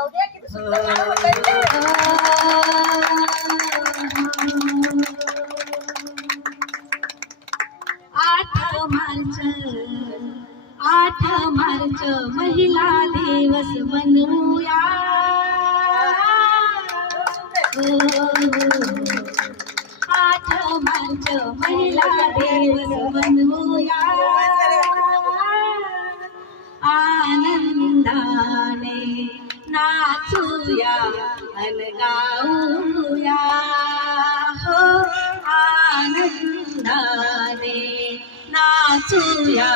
जाऊ द्या किती सुंदर गाणं होतं ते. आठ मार्च महिला दिवस मनवूया. 8 मार्च महिला दिवस मनवूया. आनंदाने नाचूया अन गाऊया. हो आनंदाने नाचूया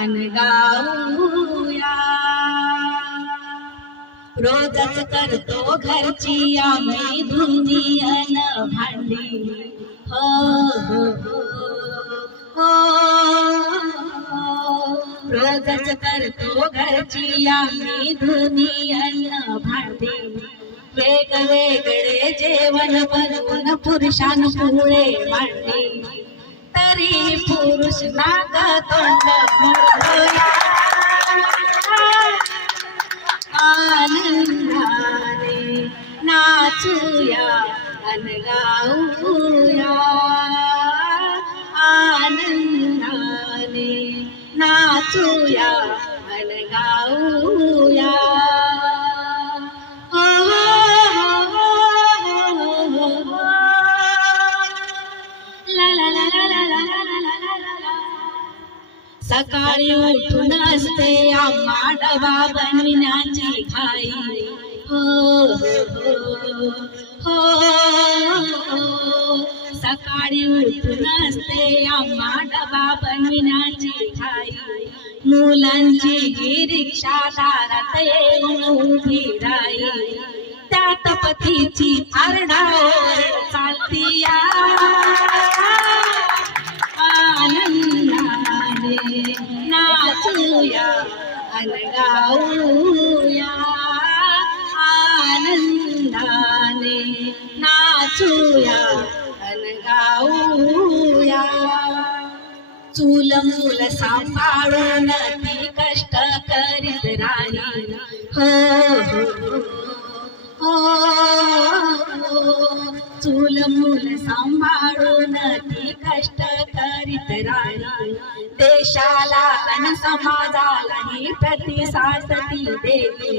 अन गाऊया. रोजच करतो घरची आम्ही धुनी अन भांडी. हो हो हो रोजच करतो घरची आम्ही धुनी अन भांडी. वेगवेगळे जेवण बनवून पुरुषांपुढे मांडली. तरी पुरुष नाग तोंड मोडूया. आनंदाने नाचूया अन गाऊया. आनंदाने नाचूया अन गाऊया. सकाळी उठून असते आम्हा डबा बनविण्याची घाई. हो हो हो सकाळी उठून असते आम्हा डबा बनविण्याची घाई. मुलांची ही रिक्षा दारात येऊन उभी राही. त्यात पतीची आरडाओरड चालती या. आनंदाने नाचूया अन गाऊया. आनंदाने नाचूया अन गाऊया. चूल मूल सांभाळून ती कष्ट करीत राही. हो हो हो चूल मूल सांभाळून ती कष्ट करीत राही. देशाला अन समाजालाही प्रतिसाद ती देवी.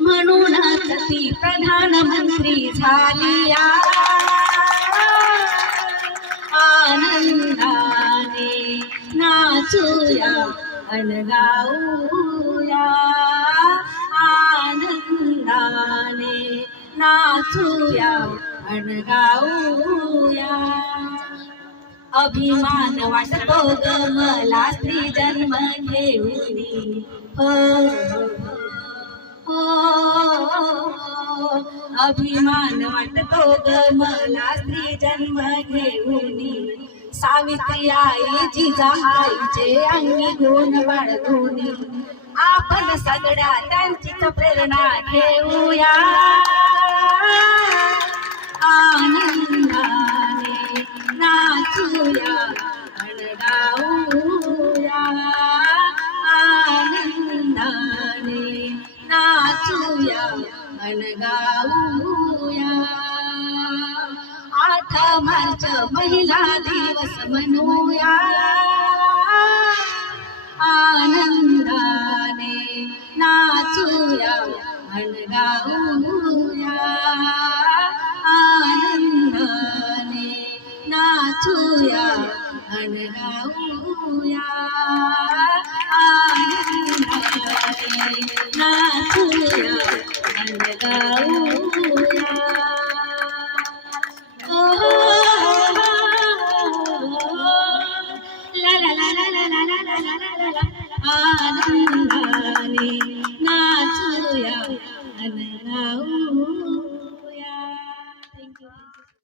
म्हणूनच ती प्रधानमंत्री झाली या. आनंदाने नाचूया अन गाऊया. आनंदाने नाचूया अन गाऊया. अभिमान वाटतो ग मला स्त्री जन्म घेऊनी. हो हो अभिमान वाटतो ग मला स्त्री जन्म घेऊनी. सावित्री आई जिजाबाईचे अंगी गुण बाळगुनी. आपण सगळ्या त्यांचीच प्रेरणा घेऊया. आनंदाने नाचूया अन गाऊया. आनंदाने नाचूया अन गाऊया. 8 मार्च महिला दिवस मनवूया. आनंदाने नाचूया अन गाऊया. आनंदाने नाचूया अन गाऊया.